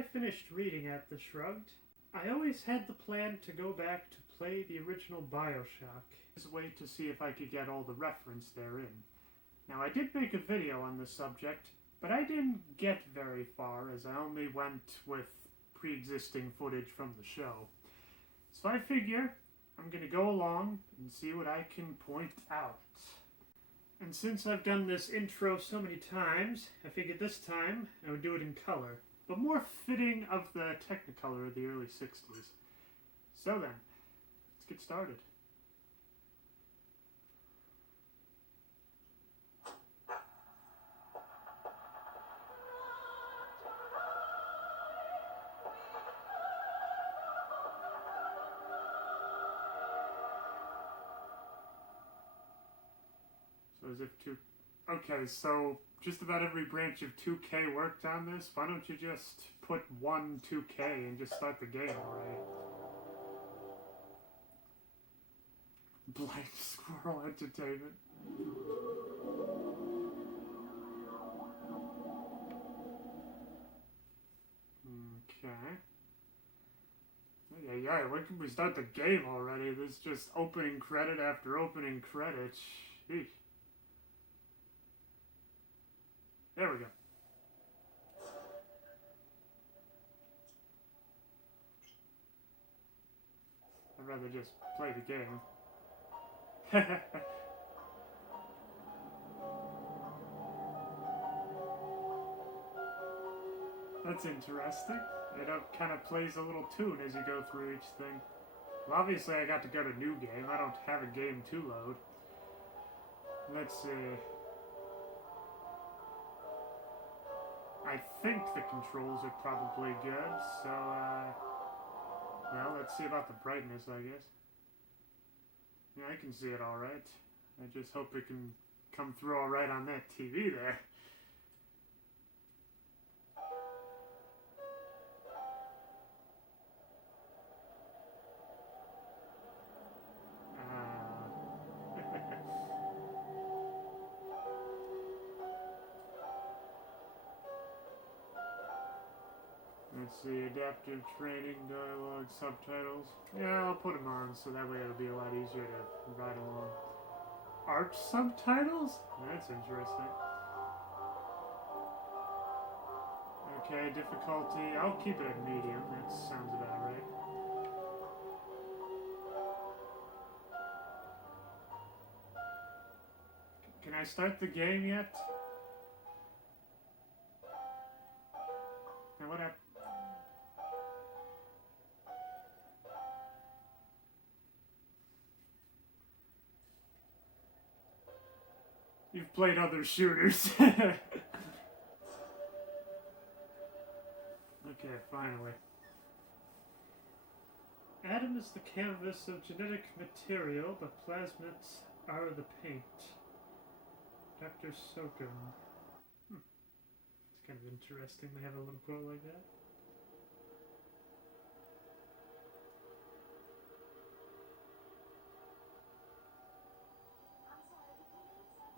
I finished reading Atlas Shrugged, I always had the plan to go back to play the original BioShock as a way to see if I could get all the reference therein. Now, I did make a video on this subject, but I didn't get very far as I only went with pre-existing footage from the show. So I figure I'm going to go along and see what I can point out. And since I've done this intro so many times, I figured this time I would do it in color, but more fitting of the Technicolor of the early 60s. So then, let's get started. So as if okay, so just about every branch of 2K worked on this. Why don't you just put one 2K and just start the game already? Blind Squirrel Entertainment. Okay. Yeah, when can we start the game already? There's just opening credit after opening credit. Sheesh. There we go. I'd rather just play the game. That's interesting. It kind of plays a little tune as you go through each thing. Well, obviously I got to go to new game. I don't have a game to load. Let's see. I think the controls are probably good, so, well, let's see about the brightness, I guess. Yeah, I can see it alright. I just hope it can come through alright on that TV there. Let's see, adaptive training, dialogue, subtitles. Yeah, I'll put them on so that way it'll be a lot easier to ride along. Art subtitles? That's interesting. Okay, difficulty. I'll keep it at medium. That sounds about right. Can I start the game yet? Now what happened? You've played other shooters. Okay, finally. Atom is the canvas of genetic material, but plasmids are the paint. Dr. Sokum. It's kind of interesting they have a little quote like that.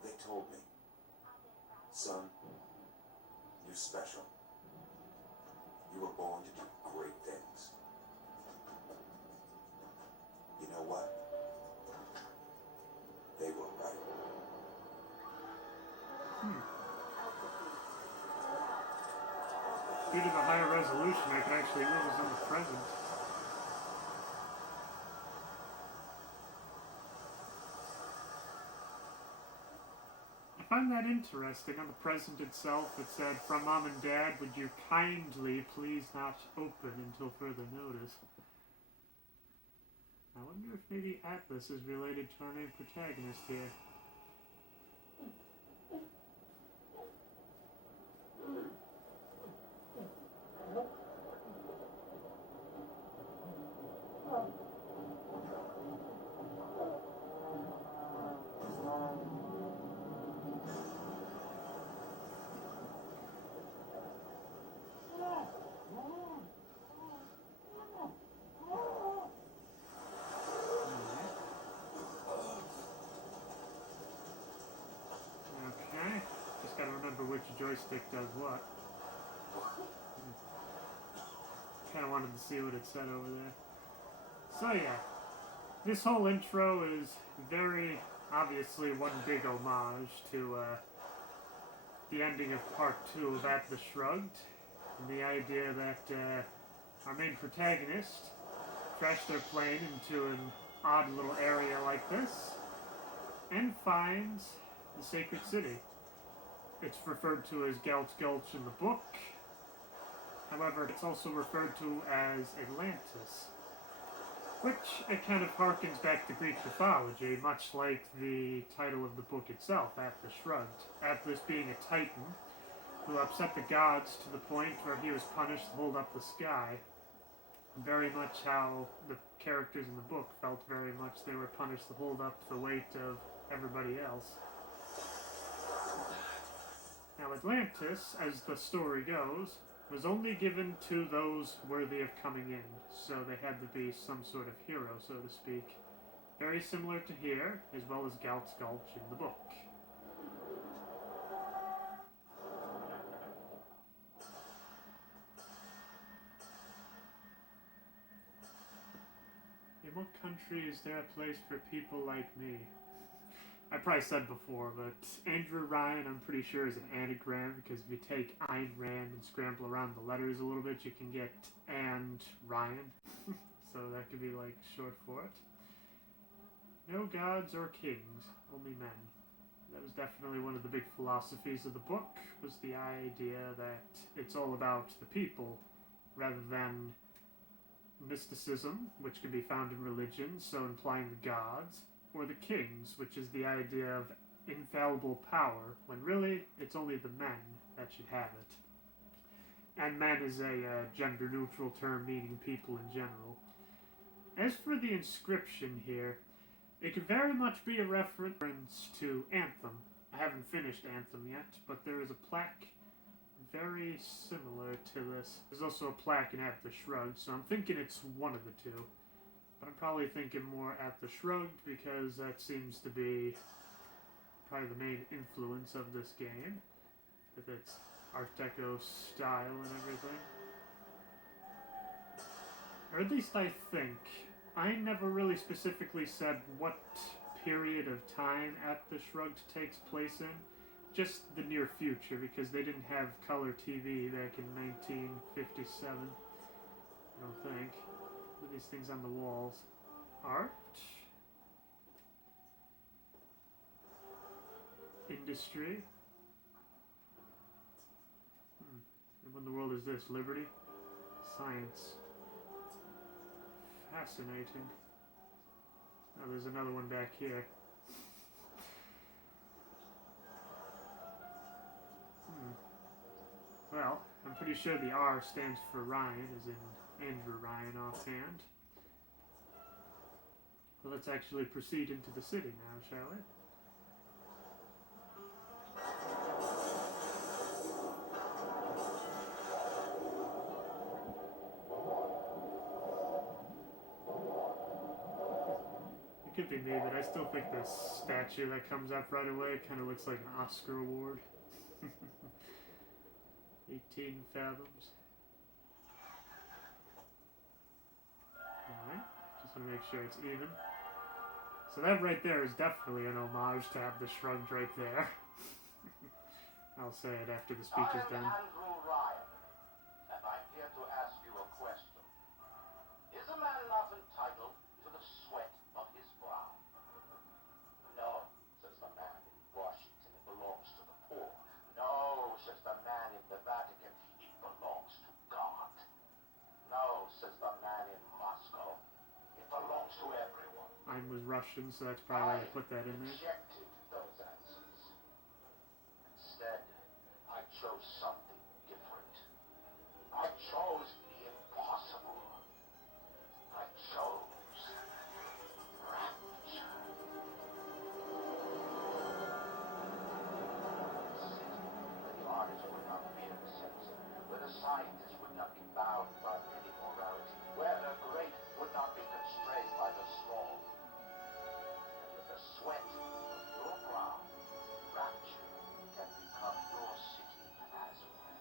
They told me, son, you're special. You were born to do great things. You know what? They were right. Due to the higher resolution, I can actually live as in the present. I find that interesting. On the present itself, it said, "From Mom and Dad, would you kindly please not open until further notice?" I wonder if maybe Atlas is related to our main protagonist here. Which joystick does what. wanted to see what it said over there. So yeah, this whole intro is very obviously one big homage to the ending of Part 2 of Atlas Shrugged, and the idea that our main protagonist crashed their plane into an odd little area like this, and finds the sacred city. It's referred to as Galt's Gulch in the book. However, it's also referred to as Atlantis, which it kind of harkens back to Greek mythology, much like the title of the book itself, Atlas Shrugged. Atlas being a titan who upset the gods to the point where he was punished to hold up the sky. Very much how the characters in the book felt very much they were punished to hold up the weight of everybody else. Now Atlantis, as the story goes, was only given to those worthy of coming in, so they had to be some sort of hero, so to speak. Very similar to here, as well as Galt's Gulch in the book. In what country is there a place for people like me? I probably said before, but Andrew Ryan, I'm pretty sure, is an anagram, because if you take Ayn Rand and scramble around the letters a little bit, you can get and Ryan. So that could be like short for it. No gods or kings, only men. That was definitely one of the big philosophies of the book, was the idea that it's all about the people, rather than mysticism, which can be found in religion, so implying the gods, or the kings, which is the idea of infallible power, when really it's only the men that should have it. And men is a gender-neutral term meaning people in general. As for the inscription here, it could very much be a reference to Anthem. I haven't finished Anthem yet, but there is a plaque very similar to this. There's also a plaque in Atlas Shrugged, so I'm thinking it's one of the two. But I'm probably thinking more Atlas Shrugged, because that seems to be probably the main influence of this game, with its Art Deco style and everything. Or at least I think. I never really specifically said what period of time Atlas Shrugged takes place in. Just the near future, because they didn't have color TV back in 1957. I don't think. Look at these things on the walls. Art. Industry. And what in the world is this? Liberty? Science. Fascinating. Oh, there's another one back here. Well, I'm pretty sure the R stands for Ryan, as in Andrew Ryan offhand. Well, let's actually proceed into the city now, shall we? It could be me, but I still think this statue that comes up right away kind of looks like an Oscar award. 18 fathoms. Alright, just want to make sure it's even. So that right there is definitely an homage to Atlas Shrugged right there. I'll say it after the speech is done. Andrew Ryan, and I'm here to ask you a question. Is a man not entitled to the sweat of his brow? No, says the man in Washington, it belongs to the poor. No, says the man in the Vatican, it belongs to God. No, says the man in Moscow, it belongs to everyone. Mine was Russian, so that's probably why I put that in there. Rejected those answers. Instead, I chose something different. I chose the impossible. I chose rapture. Where the artist would not fear the censor, where the scientist would not be bound by any morality, where the great would not be constrained by the small. And with the sweat of your brow, rapture can become your city as well.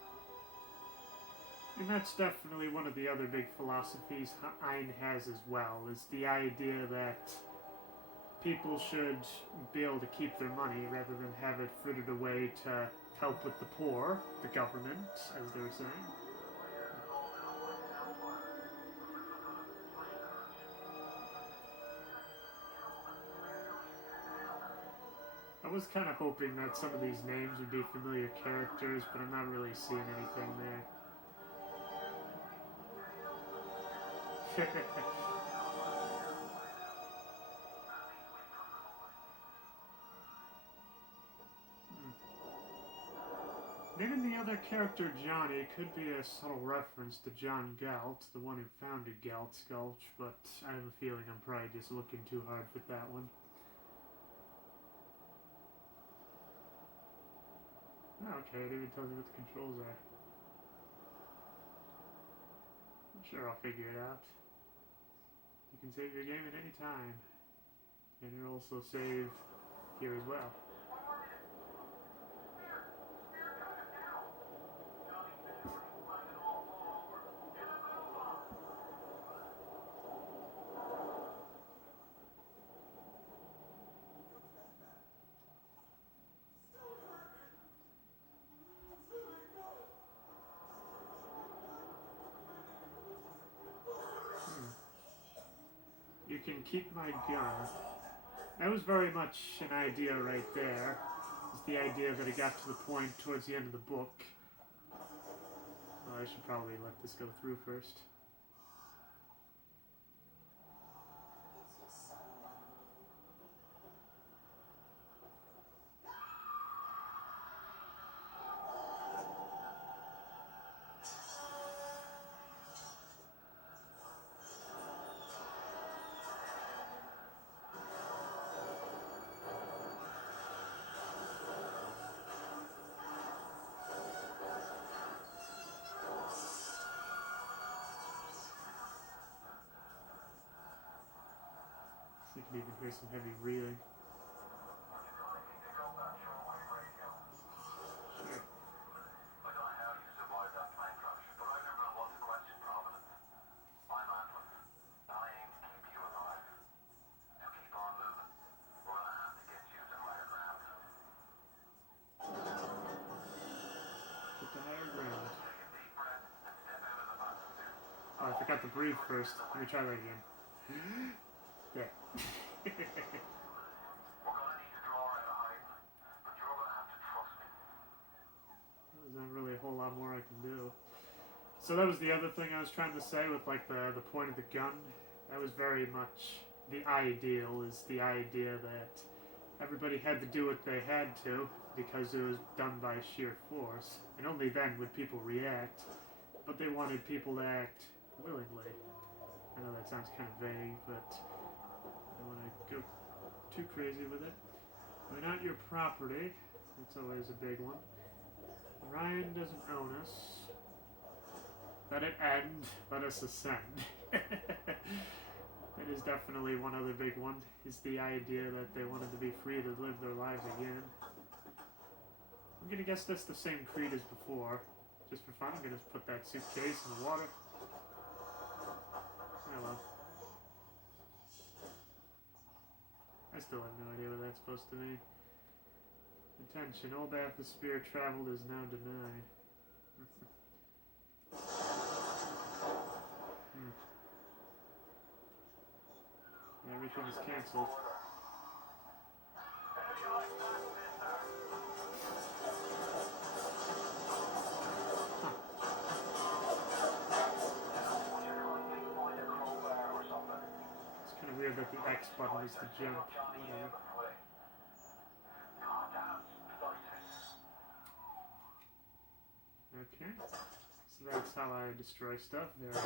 And that's definitely one of the other big philosophies Ein has as well, is the idea that people should be able to keep their money rather than have it frittered away to help with the poor, the government, as they were saying. I was kind of hoping that some of these names would be familiar characters, but I'm not really seeing anything there. Maybe the other character, Johnny, could be a subtle reference to John Galt, the one who founded Galt's Gulch, but I have a feeling I'm probably just looking too hard for that one. Oh, okay, it even tells you what the controls are. I'm sure I'll figure it out. You can save your game at any time. And you'll also save here as well. You can keep my gun. That was very much an idea right there. It's the idea that it got to the point towards the end of the book. Oh, I should probably let this go through first. You can even hear some heavy breathing. Sure. Get to higher ground. Oh, I forgot to breathe first. Let me try that again. Yeah. There's not really a whole lot more I can do. So that was the other thing I was trying to say with like the point of the gun. That was very much the ideal, is the idea that everybody had to do what they had to because it was done by sheer force. And only then would people react. But they wanted people to act willingly. I know that sounds kind of vague, but I don't want to go too crazy with it. We're not your property. That's always a big one. Ryan doesn't own us. Let it end. Let us ascend. That is definitely one other big one, is the idea that they wanted to be free to live their lives again. I'm gonna guess that's the same creed as before. Just for fun, I'm gonna put that suitcase in the water. Oh well. I still have no idea what that's supposed to mean. Attention, all path the spirit traveled is now denied. Everything is cancelled. It's kind of weird that the X button is the jump. Whatever. Okay, so that's how I destroy stuff. Very good.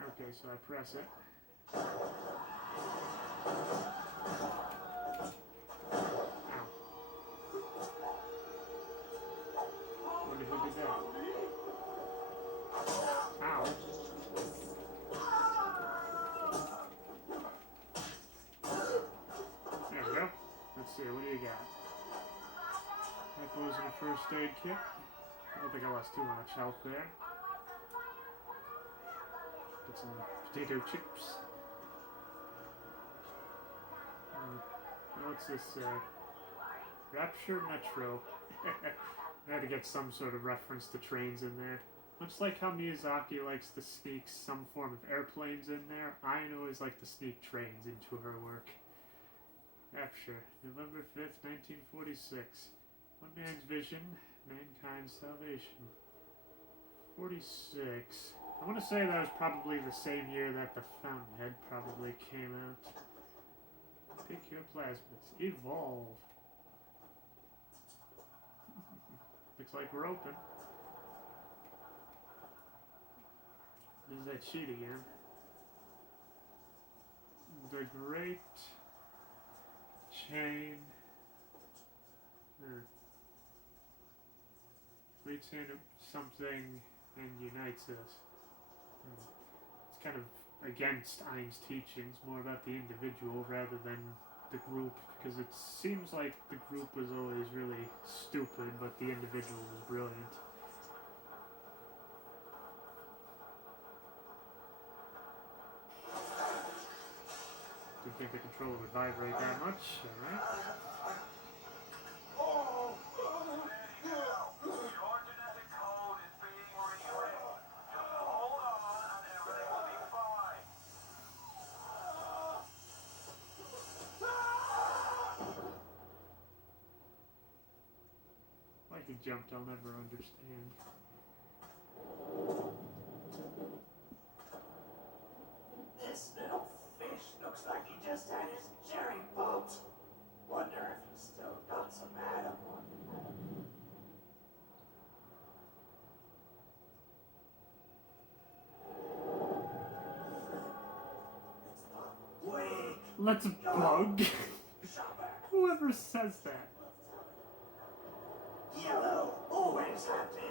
Okay, so I press it. Ow. Wonder who did that. Ow. There we go. Let's see, what do you got? That goes in a first aid kit. I don't think I lost too much health there. Get some potato chips. What's this? Rapture Metro. I had to get some sort of reference to trains in there. Much like how Miyazaki likes to sneak some form of airplanes in there, I always like to sneak trains into her work. Rapture, November 5th, 1946. One man's vision, mankind's salvation. 46. I want to say that was probably the same year that the Fountainhead probably came out. Pick your plasmids. Evolve. Looks like we're open. There's that sheet again. The Great Chain. Great Chain of something and unites us. It's kind of against Ein's teachings, more about the individual rather than the group, because it seems like the group was always really stupid, but the individual was brilliant. Didn't think the controller would vibrate that much, alright. Your genetic code is being rewritten. Just hold on and everything will be fine. Why he jumped, I'll never understand. This little fish looks like he just had his cherry popped. Wonder if he's still got some Adam on him. Wait, Let's bug. Whoever says that. yellow always have been.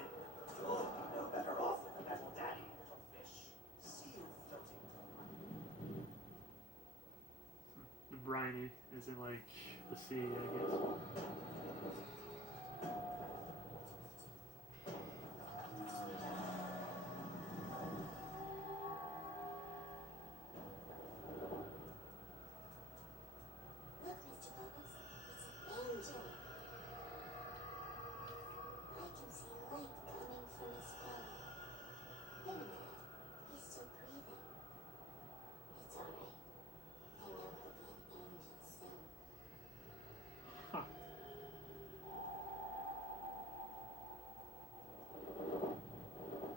You'll be no better off with a metal daddy, little fish. See you floating. The briny isn't like the sea, I guess. Look, Mr. Bubbles, it's an angel. I can see light coming from his belly. Wait a minute, he's still breathing. It's alright. I know he'll be an angel soon. Huh.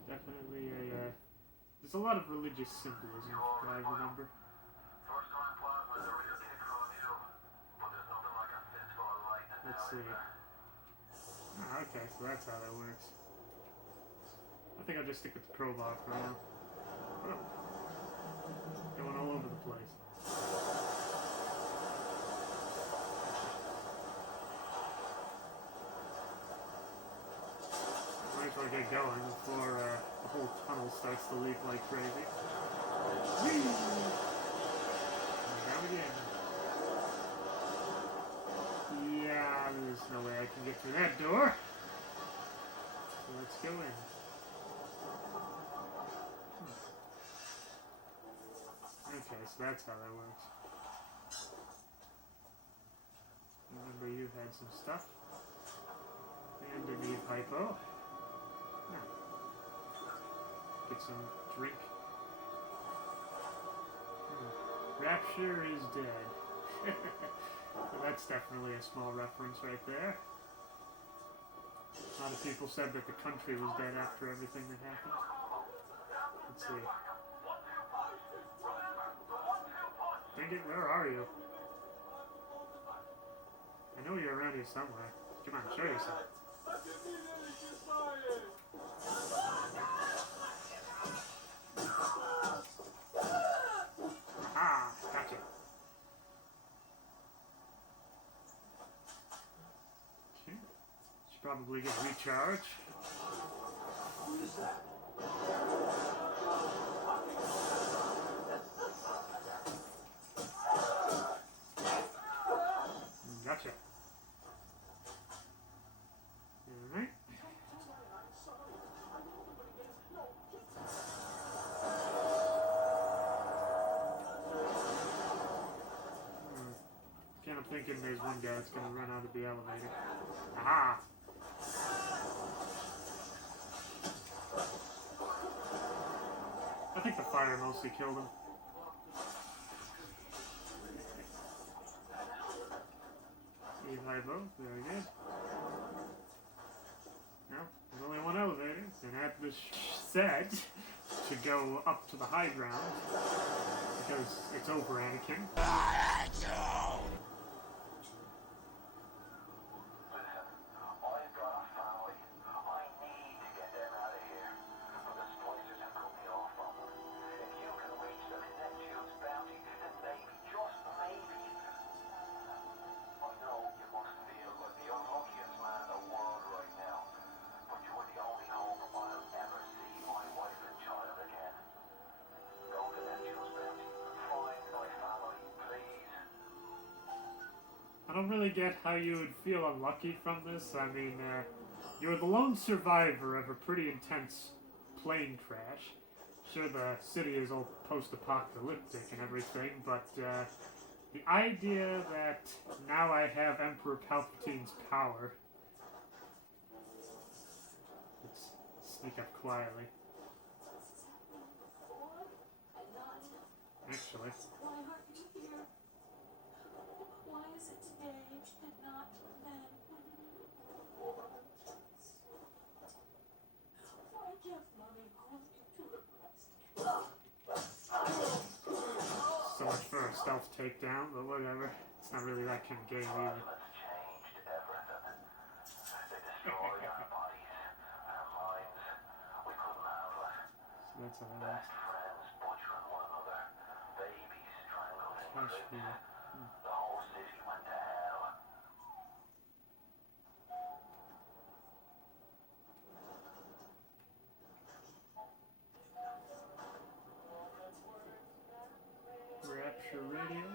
Definitely a, there's a lot of religious symbolism that I remember. First time plasma is a real kick for a needle, but there's nothing like a fistful of lightning. Let's see. Ah, okay, so that's how that works. I think I'll just stick with the crowbar for now. Oh. Going all over the place. Might as well get going before the whole tunnel starts to leak like crazy. Whee! And down again. Yeah, there's no way I can get through that door. So let's go in. Okay, so that's how that works. Remember you had some stuff. And a need hypo. Now, get some drink. Rapture is dead. So that's definitely a small reference right there. A lot of people said that the country was dead after everything that happened. Let's see. Dang it, where are you? I know you're around here somewhere. Come on, show yourself. Aha! Gotcha. Okay. Should probably get recharged. Who's that? Gotcha. thinking there's one guy that's gonna run out of the elevator. Aha! I think the fire mostly killed him. Eli vote, very good. Well, there's only one elevator, and that was said to go up to the high ground because it's over Anakin. I've got a family. I need to get them out of here. But the splicers have cut me off from them. If you can reach them in Neptune's bounty, then maybe, just maybe. I know you must feel like the unluckiest man in the world right now. But you're the only hope I'll ever see my wife and child again. Go to Neptune's bounty. Find my family, please. I don't really get how you would feel unlucky from this. I mean, you're the lone survivor of a pretty intense plane crash. Sure, the city is all post-apocalyptic and everything, but the idea that now I have Emperor Palpatine's power. Let's sneak up quietly. Actually. Why aren't you here? Why is it today and not then? Why can't Mommy hold you to the breast? So much for a stealth takedown, but whatever. It's not really that kind of game either. Let's changed everything. They destroyed our bodies, our minds. We couldn't handle it. So that's how that Best works. friends butchering one another. Babies strangled in Cash groups. here. The whole city went to hell. Rapture radio.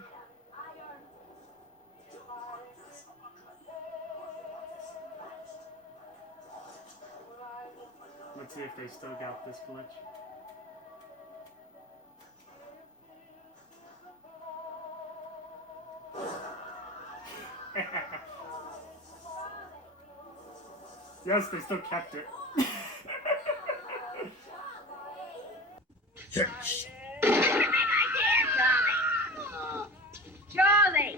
Let's see if they still got this glitch. Yes, they still kept it. Charlie!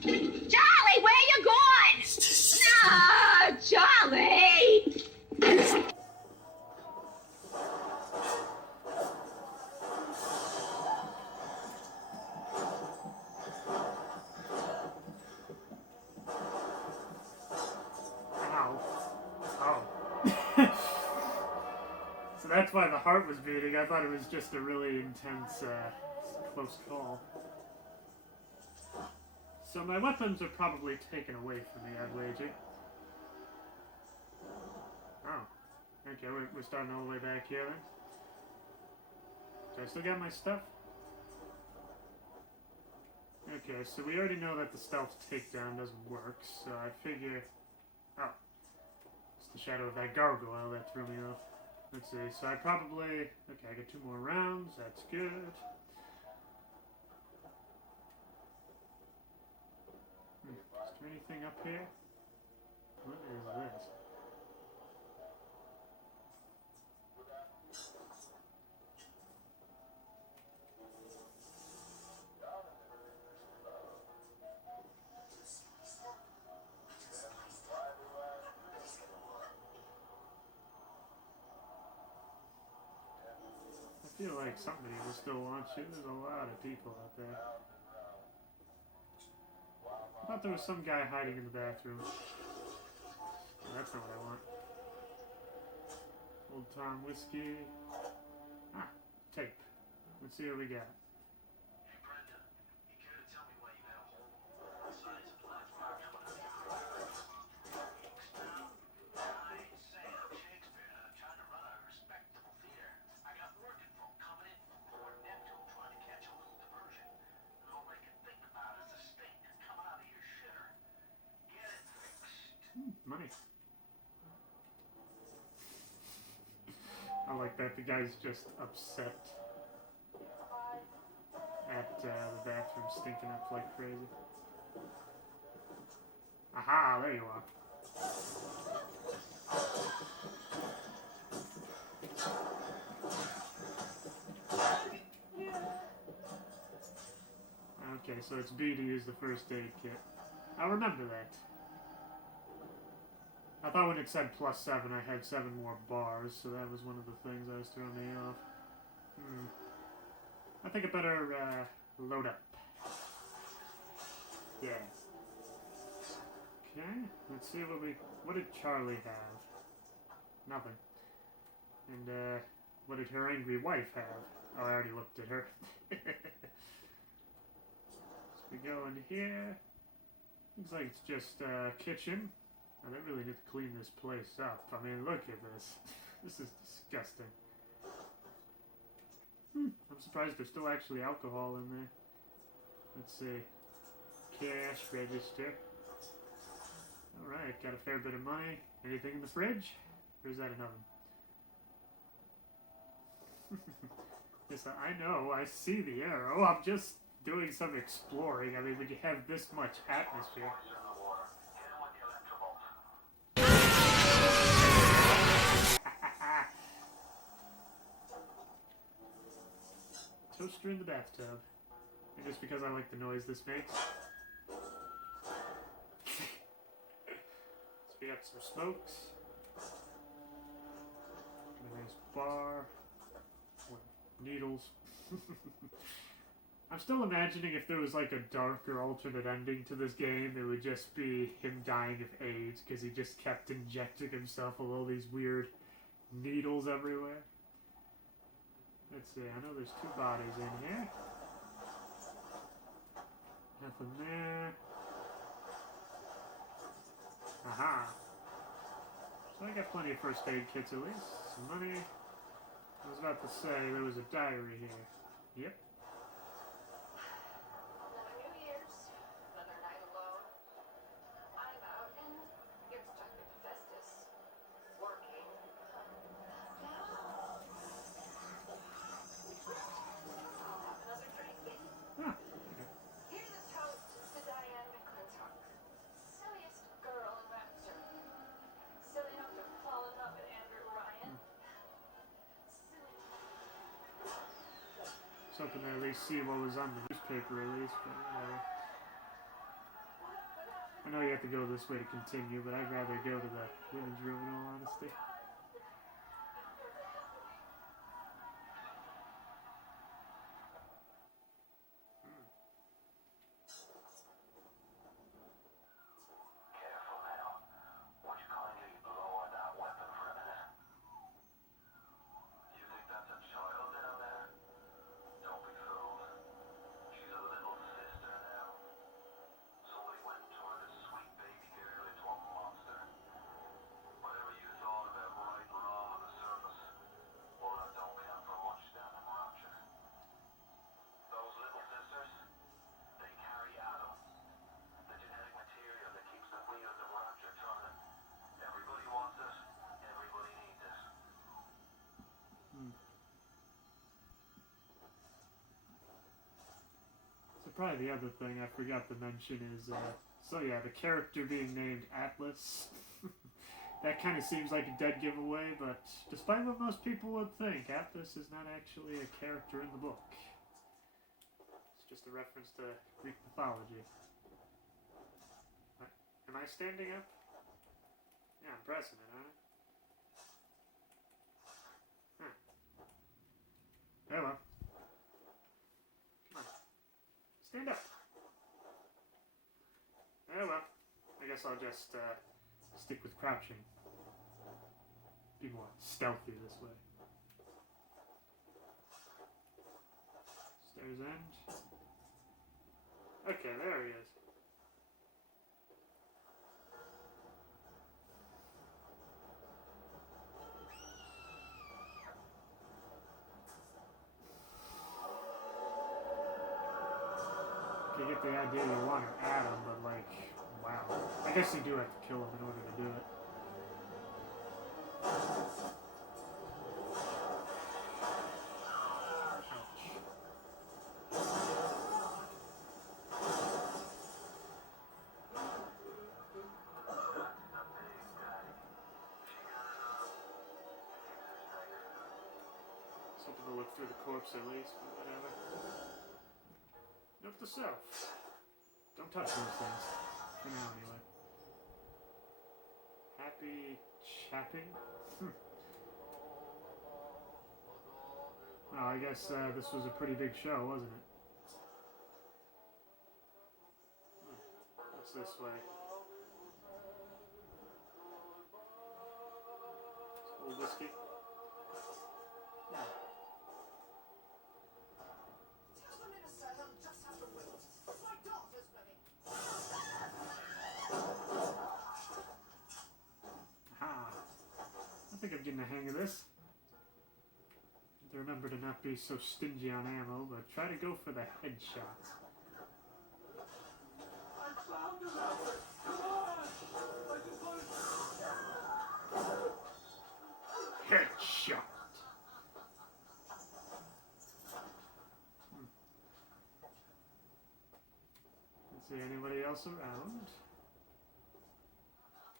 Charlie, where you going? No, Charlie! Ow. Oh. So that's why the heart was beating. I thought it was just a really intense, close call. So my weapons are probably taken away from me, I'd wager. Oh. Okay, we're starting all the way back here then. Do I still got my stuff? Okay, so we already know that the stealth takedown doesn't work, so I figure... Oh. It's the shadow of that gargoyle that threw me off. Let's see, so I probably... Okay, I got 2 more rounds, that's good. Is there anything up here? What is this? I feel like somebody will still watch it. There's a lot of people out there. I thought there was some guy hiding in the bathroom. Oh, that's not what I want. Old Tom whiskey. Ah, tape. Let's see what we got. Hey, Brenda, you care to tell me why you had a hole the size of Black Rock? I ain't saying I'm Shakespeare, and I'm trying to run a respectable theater. I got working folk coming in from Port Neptune trying to catch a little diversion. And all they can think about is the stink coming out of your shitter. Get it fixed. Money. I like that the guy's just upset at the bathroom stinking up like crazy. Aha, there you are. Okay, so it's B to use the first aid kit. I'll remember that. I thought when it said +7, I had 7 more bars, so that was one of the things that was throwing me off. I think I better load up. Yeah. Okay, let's see what did Charlie have? Nothing. And what did her angry wife have? Oh, I already looked at her. So we go in here. Looks like it's just kitchen. I don't really need to clean this place up. I mean, look at this. This is disgusting. I'm surprised there's still actually alcohol in there. Let's see. Cash register. Alright, got a fair bit of money. Anything in the fridge? Or is that an oven? Yes, I know. I see the arrow. I'm just doing some exploring. I mean, when you have this much atmosphere. Toaster in the bathtub. And just because I like the noise this makes. So we got some smokes. And a nice bar. Needles. I'm still imagining if there was like a darker alternate ending to this game, it would just be him dying of AIDS because he just kept injecting himself with all these weird needles everywhere. Let's see, I know there's 2 bodies in here. Nothing there. Aha. So I got plenty of first aid kits at least. Some money. I was about to say there was a diary here. Yep. Another New Year's, another night alone. I'm out and you're stuck with Festus. Working. I'll have another drink. Huh. Here's a toast to Diane McClintock. Silliest girl in Rapture. Silly enough to fall in love with Andrew Ryan. I was hoping to at least see what was on the newspaper at least, but whatever. I know you have to go this way to continue, but I'd rather go to the women's room in all honesty. Careful now. Would you kindly lower that weapon for a minute? You think that's a child down there? Don't be fooled. She's a little sister now. Somebody went and turned a sweet baby girl into a monster. Whatever you thought about right and wrong on the surface, well, that don't count for much down in Rapture. Those little sisters, they carry Adam, the genetic material that keeps the wheels of Rapture turning. Everybody wants it, everybody needs it. So probably the other thing I forgot to mention is, so yeah, the character being named Atlas. That kind of seems like a dead giveaway, but despite what most people would think, Atlas is not actually a character in the book. It's just a reference to Greek mythology. Am I standing up? Yeah, I'm pressing it, aren't I? Huh. Oh well. Come on. Stand up. Oh well. I guess I'll just stick with crouching. Be more stealthy this way. Stairs end. Okay, there he is. You get the idea you want an Adam, but like, wow. I guess you do have to kill him in order to do it. Ouch. Something to look through the corpse at least, but whatever. Note to self. Don't touch those things. For now, anyway. Happy chapping? Well, I guess this was a pretty big show, wasn't it? What's this way? Old whiskey? Yeah. Gentlemen asylum just has to wait. My daughter's ready. Aha! I think I'm getting the hang of this. Remember to not be so stingy on ammo, but try to go for the headshot. I found him, Albert. Come on. I just want to... Headshot! Let's see, anybody else around?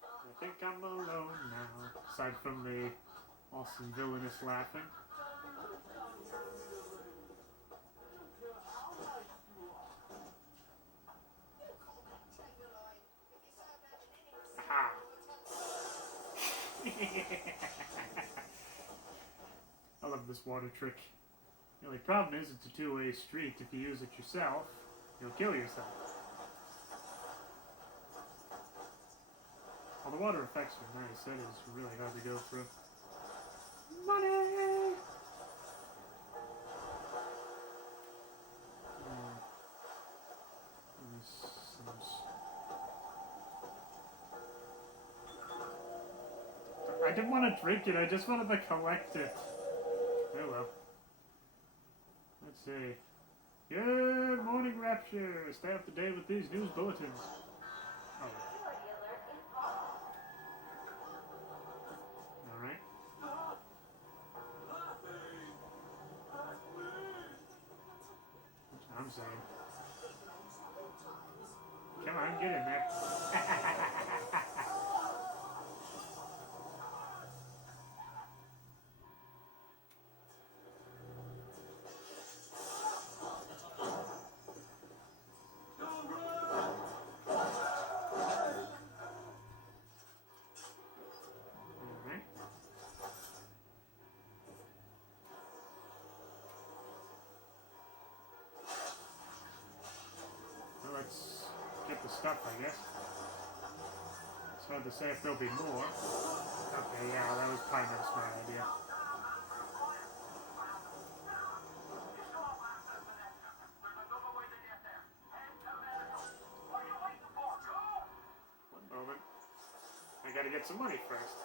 I think I'm alone now, aside from the awesome villainous laughing. Aha! I love this water trick. The only problem is it's a two-way street. If you use it yourself, you'll kill yourself. Well, the water effects are nice. That is really hard to go through. Money! I didn't want to drink it, I just wanted to collect it. Oh well. Let's see. Good morning, Rapture! Stay up to date with these news bulletins. Oh. Alright. That's what I'm saying. Come on, get in there. Let's get the stuff, I guess. It's hard to say if there'll be more. Okay, yeah, that was probably not a smart idea. One moment. I gotta get some money first.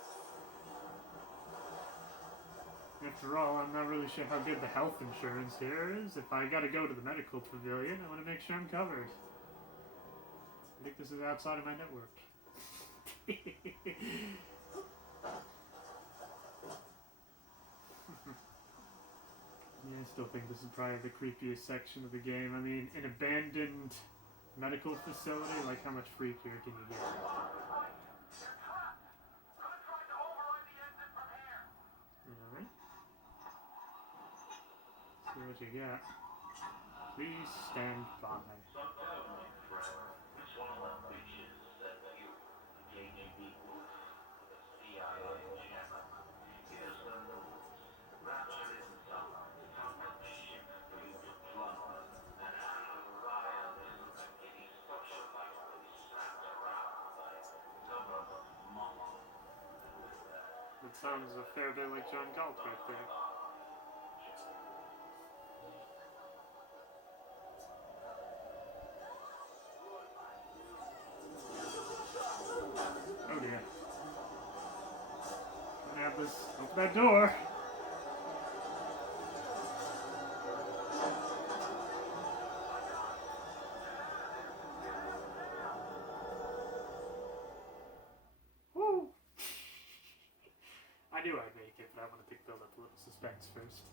After all, I'm not really sure how good the health insurance here is. If I gotta go to the medical pavilion, I want to make sure I'm covered. I think this is outside of my network. Yeah, I still think this is probably the creepiest section of the game. I mean, an abandoned medical facility, like how much freakier can you get? Alright. See what you got. Please stand by. That sounds a fair bit like John Galt right there. Oh dear. Gonna have this. Open that door! Woo! I knew I'd make it, but I wanted to build up a little suspense first.